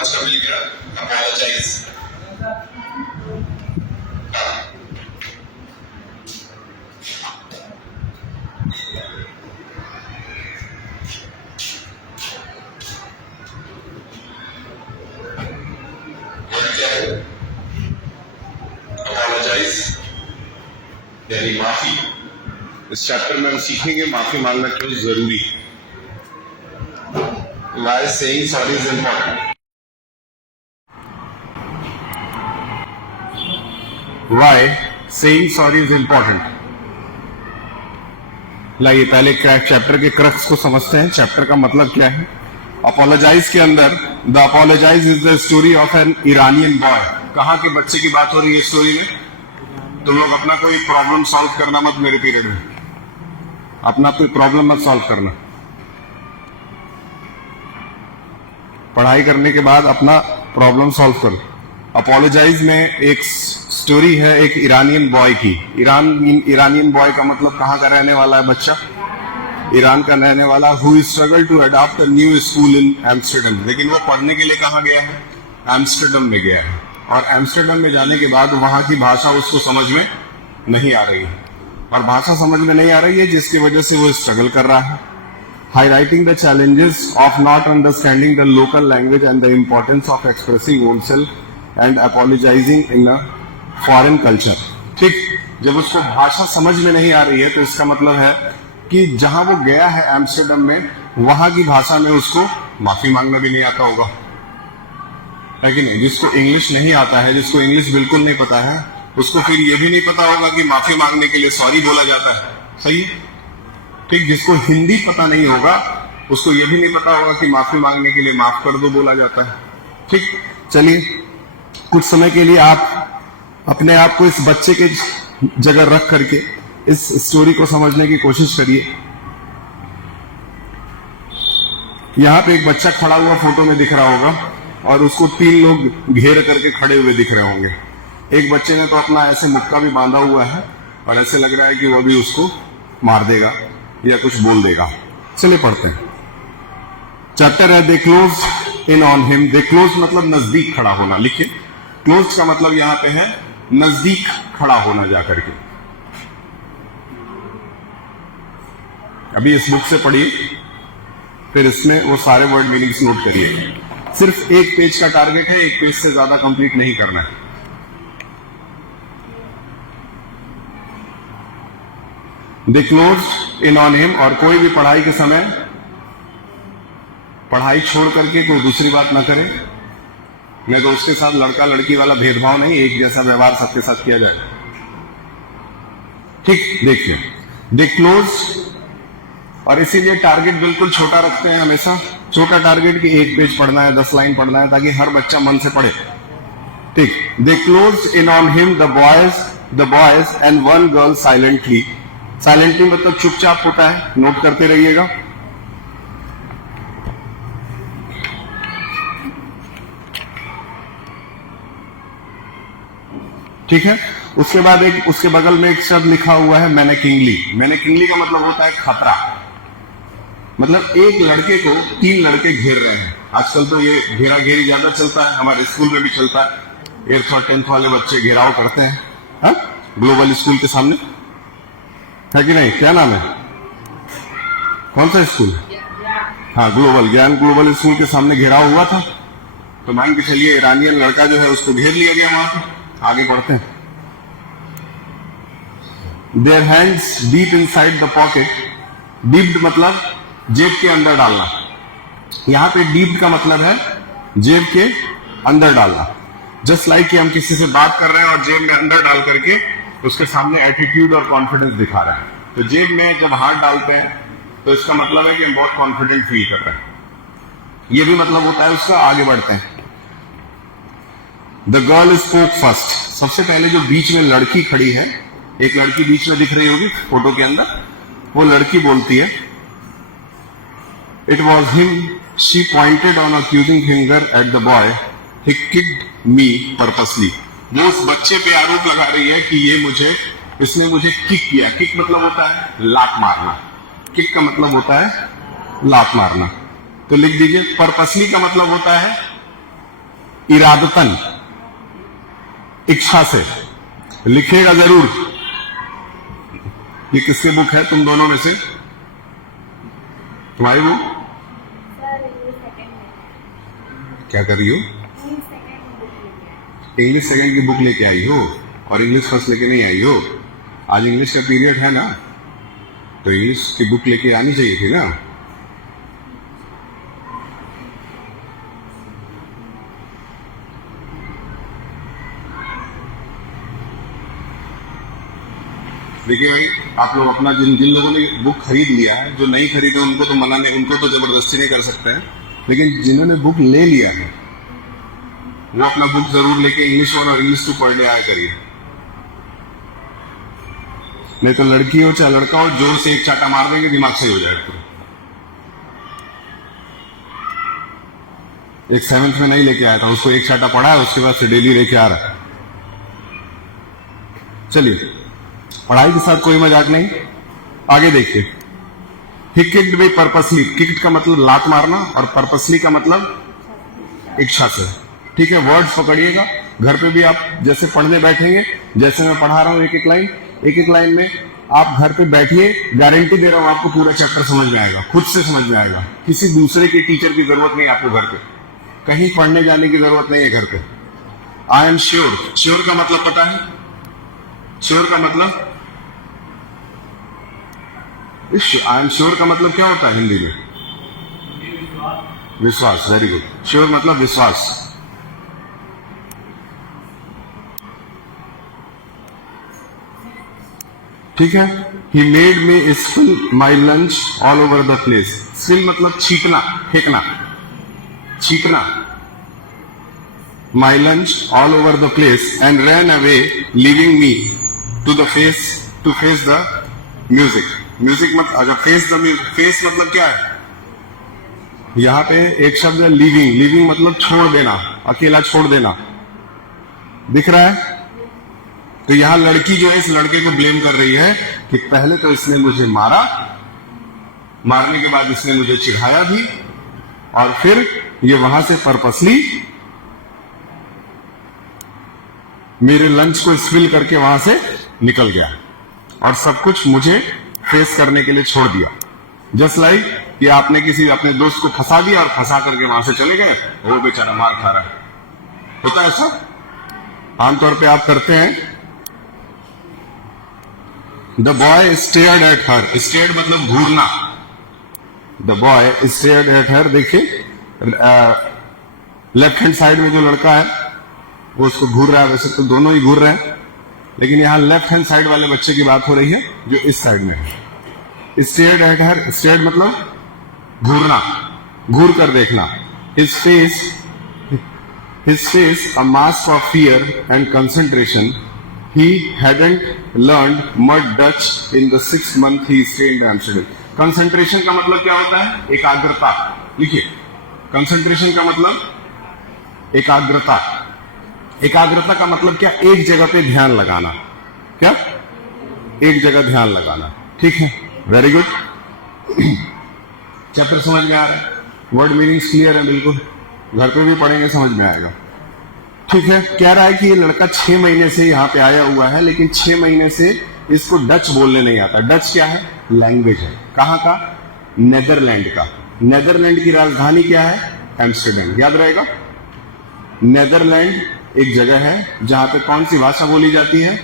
आज का मिल गया अपोलोजाइज। अपोलोजाइज यानी माफी। इस चैप्टर में हम सीखेंगे माफी मांगना क्यों जरूरी है। Why saying sorry is important? Why saying sorry is important? लाइए पहले चैप्टर के क्रक्स को समझते हैं। चैप्टर का मतलब क्या है। अपोलोजाइज के अंदर the apologise is the story of an Iranian boy. कहाँ के बच्चे की बात हो रही है स्टोरी में। तुम लोग अपना कोई प्रॉब्लम सॉल्व करना मत मेरे पीरियड में, अपना कोई प्रॉब्लम मत सॉल्व करना। पढ़ाई करने के बाद अपना प्रॉब्लम सॉल्व करो। अपोलोजाइज में एक स्टोरी है एक ईरानियन बॉय की। ईरानियन बॉय का मतलब कहाँ का रहने वाला है बच्चा, ईरान का रहने वाला, who struggle to adopt a new school in Amsterdam. लेकिन वो पढ़ने के लिए कहाँ गया है, एम्स्टर्डम में गया है। और एम्स्टर्डम में जाने के बाद वहां की भाषा उसको समझ में नहीं आ रही है, और भाषा समझ में नहीं आ रही है जिसकी वजह से वो स्ट्रगल कर रहा है। Highlighting the challenges of not understanding the local language and the importance of expressing oneself and apologizing in a foreign culture। ठीक, जब उसको भाषा समझ में नहीं आ रही है तो इसका मतलब है कि जहां वो गया है एम्स्टर्डम में, वहां की भाषा में उसको माफी मांगना भी नहीं आता होगा, है कि नहीं। जिसको इंग्लिश नहीं आता है, जिसको इंग्लिश बिल्कुल नहीं पता है, उसको फिर ये भी नहीं पता होगा कि माफी मांगने के लिए सॉरी बोला जाता है। सही है। ठीक, जिसको हिंदी पता नहीं होगा उसको ये भी नहीं पता होगा कि माफी मांगने के लिए माफ कर दो बोला जाता है। ठीक, चलिए कुछ समय के लिए आप अपने आप को इस बच्चे के जगह रख करके इस स्टोरी को समझने की कोशिश करिए। यहां पे एक बच्चा खड़ा हुआ फोटो में दिख रहा होगा और उसको 3 लोग घेर करके खड़े हुए दिख रहे होंगे। एक बच्चे ने तो अपना ऐसे मुक्का भी बांधा हुआ है और ऐसे लग रहा है कि वो भी उसको मार देगा या कुछ बोल देगा। चलिए पढ़ते हैं। चैप्टर है they close in on him. They close मतलब नजदीक खड़ा होना। लिखिए, क्लोज का मतलब यहां पे है नजदीक खड़ा होना जाकर के। अभी इस बुक से पढ़िए, फिर इसमें वो सारे वर्ड मीनिंग्स नोट करिए। सिर्फ एक पेज का टारगेट है, एक पेज से ज्यादा कंप्लीट नहीं करना है। They close in on him, और कोई भी पढ़ाई के समय पढ़ाई छोड़ करके कोई दूसरी बात ना करे। नहीं तो उसके साथ लड़का लड़की वाला भेदभाव नहीं, एक जैसा व्यवहार सबके साथ किया जाए। ठीक, देखिए दे क्लोज, और इसीलिए टारगेट बिल्कुल छोटा रखते हैं हमेशा। छोटा टारगेट कि 1 पेज पढ़ना है, 10 लाइन पढ़ना है, ताकि हर बच्चा मन से पढ़े। ठीक, they close in on him the boys and 1 girl silently. Silently मतलब चुपचाप होता है, नोट करते रहिएगा। ठीक है, उसके बाद उसके बगल में एक शब्द लिखा हुआ है मेनेकिंगली। मेनेकिंगली का मतलब होता है खतरा। मतलब एक लड़के को 3 लड़के घेर रहे हैं। आजकल तो ये घेरा घेरी ज्यादा चलता है, हमारे स्कूल में भी चलता है। 8th और 10th वाले बच्चे घेराव करते हैं, हा? ग्लोबल स्कूल के सामने, है कि नहीं। क्या नाम है, कौन सा स्कूल। हाँ, ग्लोबल, ज्ञान ग्लोबल स्कूल के सामने घेराव हुआ था। तो मान के चलिए ईरानियन लड़का जो है उसको घेर लिया गया वहां पे। आगे बढ़ते हैं। Their hands deep inside the pocket. Dipped मतलब जेब के अंदर डालना। यहां पे डीप्ड का मतलब है जेब के अंदर डालना। जस्ट लाइक कि हम किसी से बात कर रहे हैं और जेब में अंदर डाल करके उसके सामने एटीट्यूड और कॉन्फिडेंस दिखा रहे हैं। तो जेब में जब हाथ डालते हैं तो इसका मतलब है कि हम बहुत कॉन्फिडेंट फील कर रहे हैं। ये भी मतलब होता है उसका। आगे बढ़ते हैं। The girl spoke first. सबसे पहले जो बीच में लड़की खड़ी है, एक लड़की बीच में दिख रही होगी फोटो के अंदर, वो लड़की बोलती है, it was him, she pointed on accusing finger at the boy, he kicked me purposely. वो उस बच्चे पे आरोप लगा रही है कि इसने मुझे किक किया। किक मतलब होता है लात मारना। किक का मतलब होता है लात मारना। तो लिख दीजिए, पर्पसली का मतलब होता है इरादतन, इच्छा से। लिखिएगा जरूर। ये किसकी बुक है तुम दोनों में से? तुम्हारी बुक? क्या कर रही हो? इंग्लिश सेकंड की बुक लेके आई हो और इंग्लिश फर्स्ट लेके नहीं आई हो। आज इंग्लिश का पीरियड है ना, तो इंग्लिश की बुक लेके आनी चाहिए थी ना। देखिए भाई, आप लोग अपना जिन जिन लोगों ने बुक खरीद लिया है, जो नहीं खरीदे उनको तो मनाने, उनको तो जबरदस्ती नहीं कर सकते हैं, लेकिन जिन्होंने बुक ले लिया है वो अपना बुक जरूर लेके इंग्लिश 1 और इंग्लिश 2 पढ़ने आया करिए। नहीं तो लड़की हो चाहे लड़का हो, जोर से एक चाटा मार देंगे, दिमाग सही हो जाएगा। एक 7th में नहीं लेके आया था, उसको एक चाटा पढ़ा है, उसके बाद से डेली लेके आ रहा है। चलिए, पढ़ाई के साथ कोई मजाक नहीं। आगे देखिए। ही किक्ड मी पर्पसली। किक्ड का मतलब लात मारना और पर्पसली का मतलब इच्छा से। ठीक है, वर्ड्स पकड़िएगा। घर पे भी आप जैसे पढ़ने बैठेंगे, जैसे मैं पढ़ा रहा हूं एक एक लाइन में, आप घर पे बैठिए, गारंटी दे रहा हूं आपको पूरा चैप्टर समझ में आएगा, खुद से समझ में आएगा। किसी दूसरे के टीचर की जरूरत नहीं आपको घर पे, कहीं पढ़ने जाने की जरूरत नहीं है घर पे। I am sure. श्योर का मतलब पता है? श्योर का मतलब, आई एम श्योर का मतलब क्या होता है हिंदी में? विश्वास। Very good. श्योर मतलब विश्वास। ठीक है। He made me spill my lunch all over the place. Spill मतलब छींकना, फेंकना, छींकना। My lunch all over the place and ran away leaving me to face the music. Music मतलब, अच्छा, फेस द म्यूजिक। फेस मतलब क्या है? यहां पे एक शब्द है लिविंग। लिविंग मतलब छोड़ देना, अकेला छोड़ देना। दिख रहा है? तो यहां लड़की जो है इस लड़के को ब्लेम कर रही है कि पहले तो इसने मुझे मारा, मारने के बाद इसने मुझे चिढ़ाया भी, और फिर ये वहां से पर्पसली मेरे लंच को स्पिल करके वहां से निकल गया और सब कुछ मुझे फेस करने के लिए छोड़ दिया। जस्ट लाइक कि आपने किसी अपने दोस्त को फंसा दिया और फंसा करके वहां से चले गए, वो बेचारा मार खा रहा है। होता है ऐसा, आमतौर पे आप करते हैं। The boy stared at her. Stared मतलब घूरना। The boy stared at her. देखिए, लेफ्ट हैंड साइड में जो लड़का है वो उसको घूर रहा है। वैसे तो दोनों ही घूर रहे हैं, लेकिन यहां लेफ्ट हैंड साइड वाले बच्चे की बात हो रही है जो इस साइड में है। Stared at her. स्टेयर्ड मतलब घूरना, घूर कर देखना। His face a mask of fear and concentration. He hadn't learned much Dutch in the 6 months he stayed in Amsterdam. Concentration का मतलब क्या होता है? एकाग्रता। लिखिए, कंसंट्रेशन का मतलब एकाग्रता। एकाग्रता का मतलब क्या? एक जगह पे ध्यान लगाना। क्या? एक जगह ध्यान लगाना। ठीक है, वेरी गुड। चैप्टर समझ में आ रहा है? वर्ड मीनिंग्स क्लियर है? बिल्कुल, घर पे भी पढ़ेंगे, समझ में आएगा। ठीक है। कह रहा है कि ये लड़का 6 महीने से यहाँ पे आया हुआ है, लेकिन 6 महीने से इसको डच बोलने नहीं आता। डच क्या है? लैंग्वेज है। कहाँ का? नेदरलैंड का। नेदरलैंड की राजधानी क्या है? एम्स्टर्डम। याद रहेगा, नेदरलैंड एक जगह है जहां पे कौन सी भाषा बोली जाती है?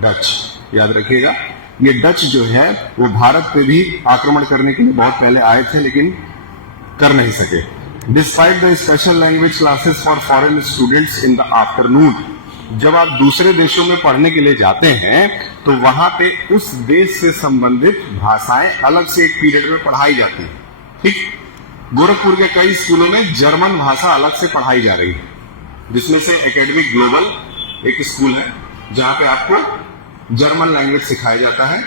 डच। याद रखिएगा। ये डच जो है वो भारत पे भी आक्रमण करने के लिए बहुत पहले आए थे, लेकिन कर नहीं सके। Despite the special language classes for foreign students in the afternoon. जब आप दूसरे देशों में पढ़ने के लिए जाते हैं तो वहां पे उस देश से संबंधित भाषाएं अलग से एक पीरियड में पढ़ाई जाती है। ठीक, गोरखपुर के कई स्कूलों में जर्मन भाषा अलग से पढ़ाई जा रही है, जिसमें से एकेडमिक ग्लोबल एक स्कूल है जहां पे आपको जर्मन लैंग्वेज सिखाया जाता है।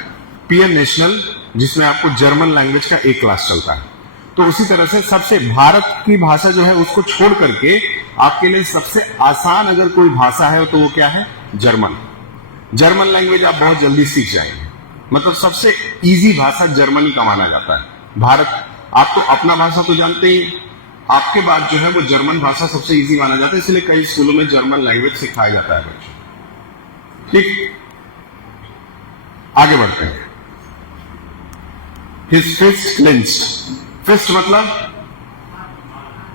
पीएम नेशनल, जिसमें आपको जर्मन लैंग्वेज का एक क्लास चलता है। तो उसी तरह से सबसे भारत की भाषा जो है उसको छोड़ करके आपके लिए सबसे आसान अगर कोई भाषा है तो वो क्या है? जर्मन। जर्मन लैंग्वेज आप बहुत जल्दी सीख जाएंगे। मतलब सबसे इजी भाषा जर्मनी का माना जाता है। भारत, आप तो अपना भाषा तो जानते ही, आपके बाद जो है वो जर्मन भाषा सबसे इजी माना जाता है, इसलिए कई स्कूलों में जर्मन लैंग्वेज सिखाया जाता है बच्चों। ठीक, आगे बढ़ते हैं। His fist clenched. फिस्ट मतलब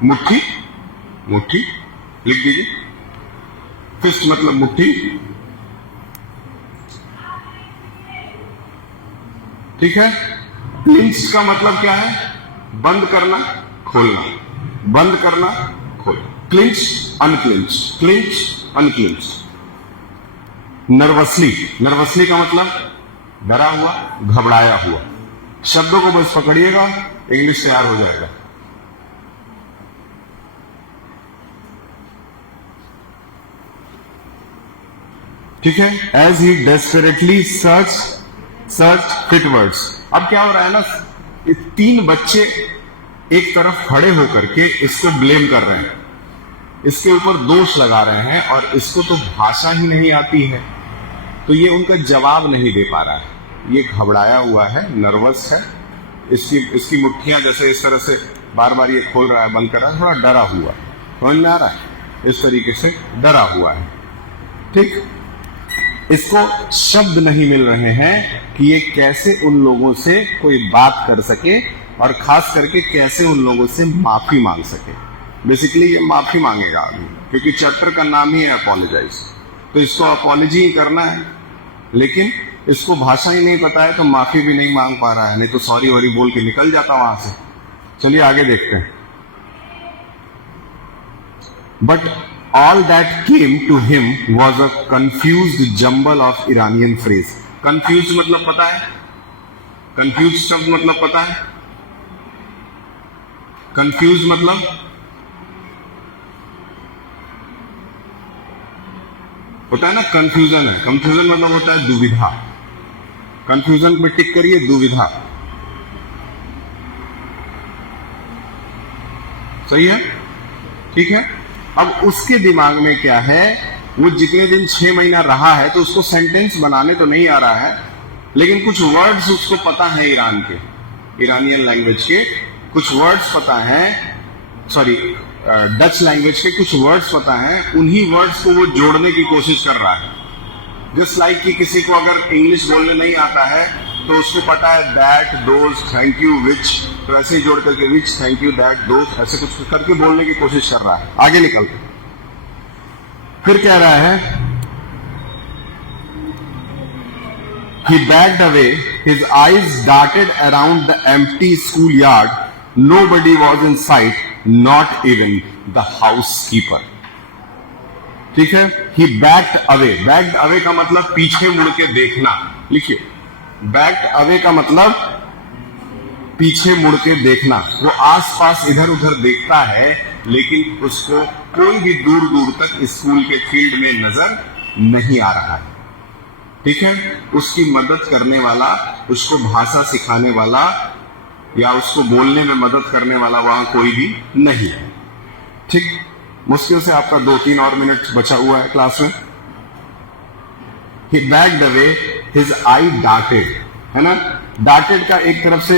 मुट्ठी, मुट्ठी लिख दीजिए। फिस्ट मतलब मुट्ठी, ठीक है। क्लिंच का मतलब क्या है? बंद करना, खोलना, बंद करना, खोलना। Clench, unclench, clench, unclench. Nervously, nervously का मतलब डरा हुआ, घबराया हुआ। शब्दों को बस पकड़िएगा, इंग्लिश तैयार हो जाएगा। ठीक है। As he desperately search fit words. अब क्या हो रहा है ना, ये तीन बच्चे एक तरफ खड़े होकर के इसको ब्लेम कर रहे हैं, इसके ऊपर दोष लगा रहे हैं, और इसको तो भाषा ही नहीं आती है, तो ये उनका जवाब नहीं दे पा रहा है। ये घबराया हुआ है, नर्वस है, इसकी मुट्ठियां जैसे इस तरह से बार बार ये खोल रहा है, बंद कर रहा है, थोड़ा डरा हुआ। समझ में आ रहा है? इस तरीके से डरा हुआ है। ठीक, इसको शब्द नहीं मिल रहे हैं कि ये कैसे उन लोगों से कोई बात कर सके, और खास करके कैसे उन लोगों से माफी मांग सके। बेसिकली ये माफी मांगेगा आदमी, क्योंकि चैप्टर का नाम ही है अपोलोजाइज, तो इसको अपोलॉजी ही करना है, लेकिन इसको भाषा ही नहीं पता है, तो माफी भी नहीं मांग पा रहा है, नहीं तो सॉरी वॉरी बोल के निकल जाता वहां से। चलिए आगे देखते हैं। But all that came to him was a confused jumble of Iranian phrase. Confused मतलब पता है? Confused शब्द मतलब पता है? Confused मतलब होता है ना, कंफ्यूजन है। कंफ्यूजन मतलब होता है दुविधा। कंफ्यूजन पे टिक करिए, दुविधा। सही है? ठीक है। अब उसके दिमाग में क्या है, वो जितने दिन 6 महीना रहा है तो उसको सेंटेंस बनाने तो नहीं आ रहा है, लेकिन कुछ वर्ड्स उसको पता है, ईरान के, इरानियन लैंग्वेज के कुछ वर्ड्स पता है, सॉरी डच लैंग्वेज के कुछ वर्ड्स पता है। उन्हीं वर्ड्स को वो जोड़ने की कोशिश कर रहा है। जस्ट लाइक कि किसी को अगर इंग्लिश बोलने नहीं आता है तो उसको पता है दैट, दोज, थैंक यू, विच, तो ऐसे ही जोड़ करके विच, थैंक यू, दैट, दोज, ऐसे कुछ करके बोलने की कोशिश कर रहा है। आगे निकल के फिर कह रहा है, he backed away, his eyes darted around the empty schoolyard. Nobody was in sight, not even the housekeeper. ठीक है। he backed away, backed away का मतलब पीछे मुड़ के देखना। लिखिए, बैक अवे का मतलब पीछे मुड़ के देखना। वो आसपास इधर उधर देखता है, लेकिन उसको कोई भी दूर दूर तक स्कूल के फील्ड में नजर नहीं आ रहा है। ठीक है। उसकी मदद करने वाला, उसको भाषा सिखाने वाला या उसको बोलने में मदद करने वाला वहां कोई भी नहीं है। ठीक, मुश्किल से आपका 2-3 और मिनट बचा हुआ है क्लास में। He backed away, his eye darted, है ना। darted का एक तरफ से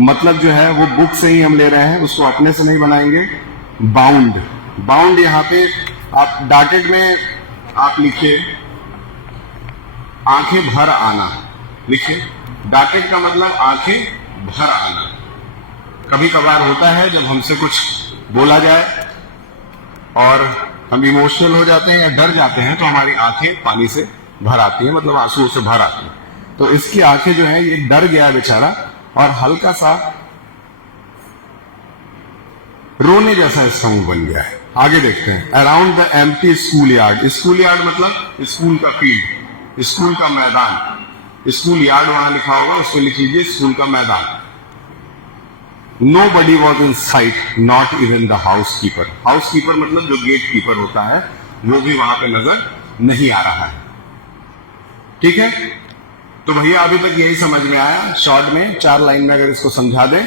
मतलब जो है वो बुक से ही हम ले रहे हैं, उसको अपने से नहीं बनाएंगे। बाउंड, बाउंड यहाँ पे आप darted में आप लिखिए आंखें भर आना। लिखिए, darted का मतलब आंखें भर आना। कभी कभार होता है जब हमसे कुछ बोला जाए और हम इमोशनल हो जाते हैं या डर जाते हैं, तो हमारी आंखें पानी से भर आती है, मतलब आंसू से भर आती है। तो इसकी आंखें जो है ये डर गया बेचारा, और हल्का सा रोने जैसा इसका मुंह बन गया है। आगे देखते हैं। Around the empty school yard, school yard मतलब स्कूल का फील्ड, स्कूल का मैदान। स्कूल यार्ड वहां लिखा होगा, उसमें लिख लीजिए स्कूल का मैदान। Nobody was in sight, not even the housekeeper. Housekeeper मतलब जो गेट कीपर होता है, वो भी वहां पे नजर नहीं आ रहा है। ठीक है। तो भैया अभी तक यही समझ में आया। शॉर्ट में 4 लाइन में अगर इसको समझा दे,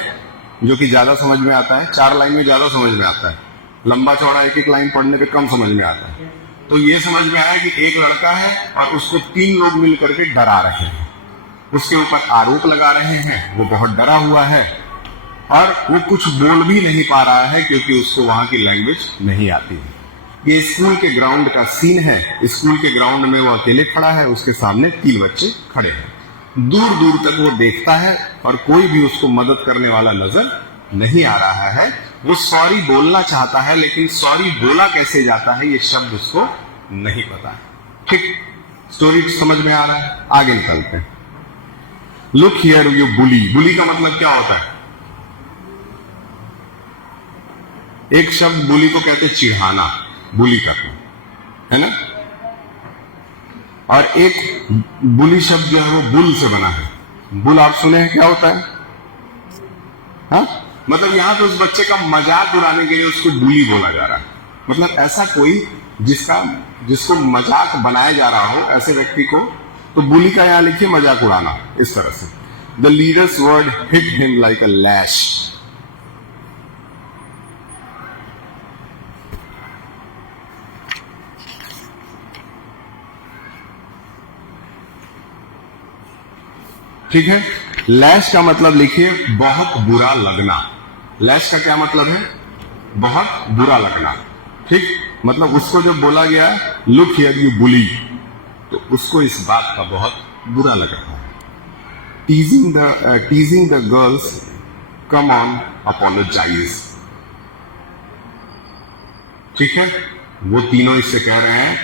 जो कि ज्यादा समझ में आता है, 4 लाइन में ज्यादा समझ में आता है, लंबा चौड़ा एक एक लाइन पढ़ने पे कम समझ में आता है। तो ये समझ में आया कि एक लड़का है और उसको 3 लोग मिल करके डरा रहे हैं, उसके ऊपर आरोप लगा रहे हैं, वो बहुत डरा हुआ है। और वो कुछ बोल भी नहीं पा रहा है क्योंकि उसको वहां की लैंग्वेज नहीं आती है। ये स्कूल के ग्राउंड का सीन है। स्कूल के ग्राउंड में वो अकेले खड़ा है, उसके सामने 3 बच्चे खड़े हैं। दूर दूर तक वो देखता है और कोई भी उसको मदद करने वाला नजर नहीं आ रहा है। वो सॉरी बोलना चाहता है, लेकिन सॉरी बोला कैसे जाता है ये शब्द उसको नहीं पता है। ठीक, स्टोरी समझ में आ रहा है? आगे निकलते हैं। लुक हियर यू बुली। बुली का मतलब क्या होता है? एक शब्द बुली को कहते चिढ़ाना, बुली करना, है ना। और एक बुली शब्द जो है वो बुल से बना है। बुल आप सुने हैं क्या होता है? हाँ, मतलब यहां पे उस बच्चे का मजाक उड़ाने के लिए उसको बुली बोला जा रहा है। मतलब ऐसा कोई जिसको मजाक बनाया जा रहा हो, ऐसे व्यक्ति को तो बुली का यहां लिखिए मजाक उड़ाना, इस तरह से। The leader's word hit him like a lash. ठीक है, लैश का मतलब लिखिए बहुत बुरा लगना। लैश का क्या मतलब है? बहुत बुरा लगना। ठीक, मतलब उसको जो बोला गया लुक हियर यू बुली, तो उसको इस बात का बहुत बुरा लग रहा है। Teasing the girls, come on apologise. ठीक है, वो तीनों इससे कह रहे हैं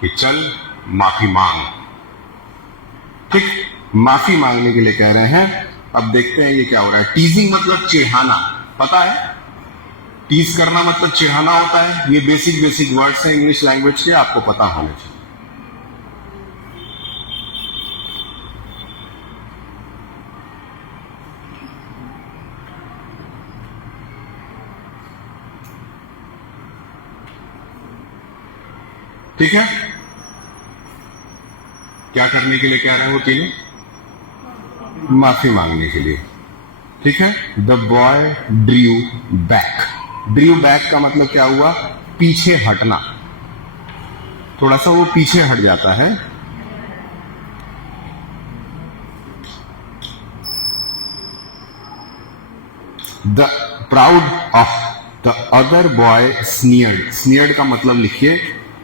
कि चल माफी मांग। ठीक, माफी मांगने के लिए कह रहे हैं। अब देखते हैं ये क्या हो रहा है। टीजिंग मतलब चिढ़ाना, पता है? टीज करना मतलब चिढ़ाना होता है। ये बेसिक वर्ड्स हैं इंग्लिश लैंग्वेज के, आपको पता होने चाहिए। ठीक है, क्या करने के लिए कह रहे हैं वो तीनों? माफी मांगने के लिए। ठीक है, the boy Drew back. Drew back का मतलब क्या हुआ? पीछे हटना। थोड़ा सा वो पीछे हट जाता है। The proud of the other boy sneered. Sneered का मतलब लिखिए,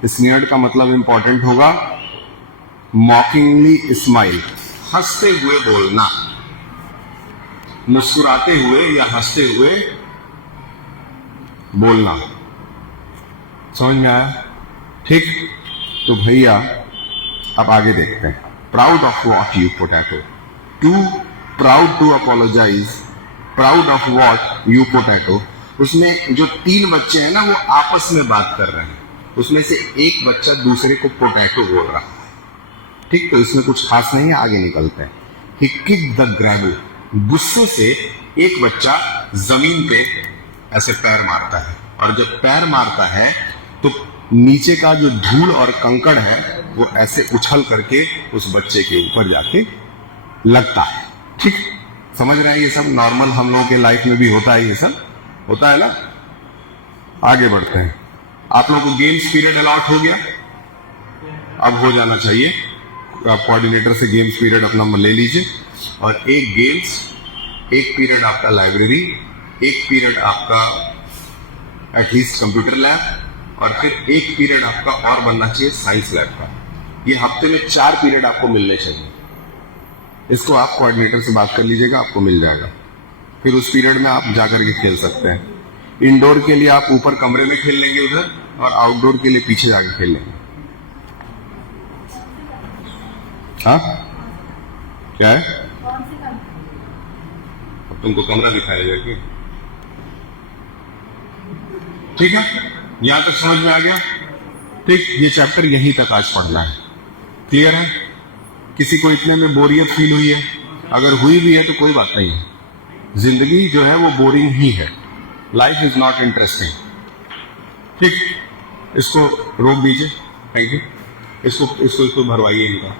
स्नियर्ड का मतलब इंपॉर्टेंट होगा मॉकिंगली स्माइल, हंसते हुए बोलना, मुस्कुराते हुए या हंसते हुए बोलना। समझ में आया? ठीक, तो भैया अब आगे देखते हैं। Proud of what you potato. Too proud to apologise, proud of what you potato. उसमें जो 3 बच्चे हैं ना वो आपस में बात कर रहे हैं। उसमें से एक बच्चा दूसरे को पोटैटो बोल रहा है। ठीक, तो इसमें कुछ खास नहीं है, आगे निकलते हैं। ही किक द ग्रेवल। गुस्से से एक बच्चा जमीन पे ऐसे पैर मारता है, और जब पैर मारता है तो नीचे का जो धूल और कंकड़ है वो ऐसे उछल करके उस बच्चे के ऊपर जाके लगता है। ठीक, समझ रहे हैं? ये सब नॉर्मल हम लोगों के लाइफ में भी होता है, ये सब होता है ना। आगे बढ़ते हैं। आप लोगों को गेम्स पीरियड अलॉट हो गया, अब हो जाना चाहिए। आप कोऑर्डिनेटर से गेम्स पीरियड अपना ले लीजिए, और एक गेम्स, एक पीरियड आपका लाइब्रेरी, एक पीरियड आपका एटलीस्ट कंप्यूटर लैब, और फिर एक पीरियड आपका और बनना चाहिए साइंस लैब का। ये हफ्ते में 4 पीरियड आपको मिलने चाहिए। इसको आप कोऑर्डिनेटर से बात कर लीजिएगा, आपको मिल जाएगा। फिर उस पीरियड में आप जाकर के खेल सकते हैं। इंडोर के लिए आप ऊपर कमरे में खेल लेंगे उधर, और आउटडोर के लिए पीछे जाकर खेल लेंगे। हाँ, क्या है? अब तुमको कमरा दिखाया जाएगा। ठीक है, यहां तक समझ में आ गया? ठीक, ये चैप्टर यहीं तक आज पढ़ना है। क्लियर है? किसी को इतने में बोरियत फील हुई है? अगर हुई भी है तो कोई बात नहीं है। जिंदगी जो है वो बोरिंग ही है। Life is not interesting. ठीक, इसको रोक दीजिए। Thank you. इसको भरवाइए इनका।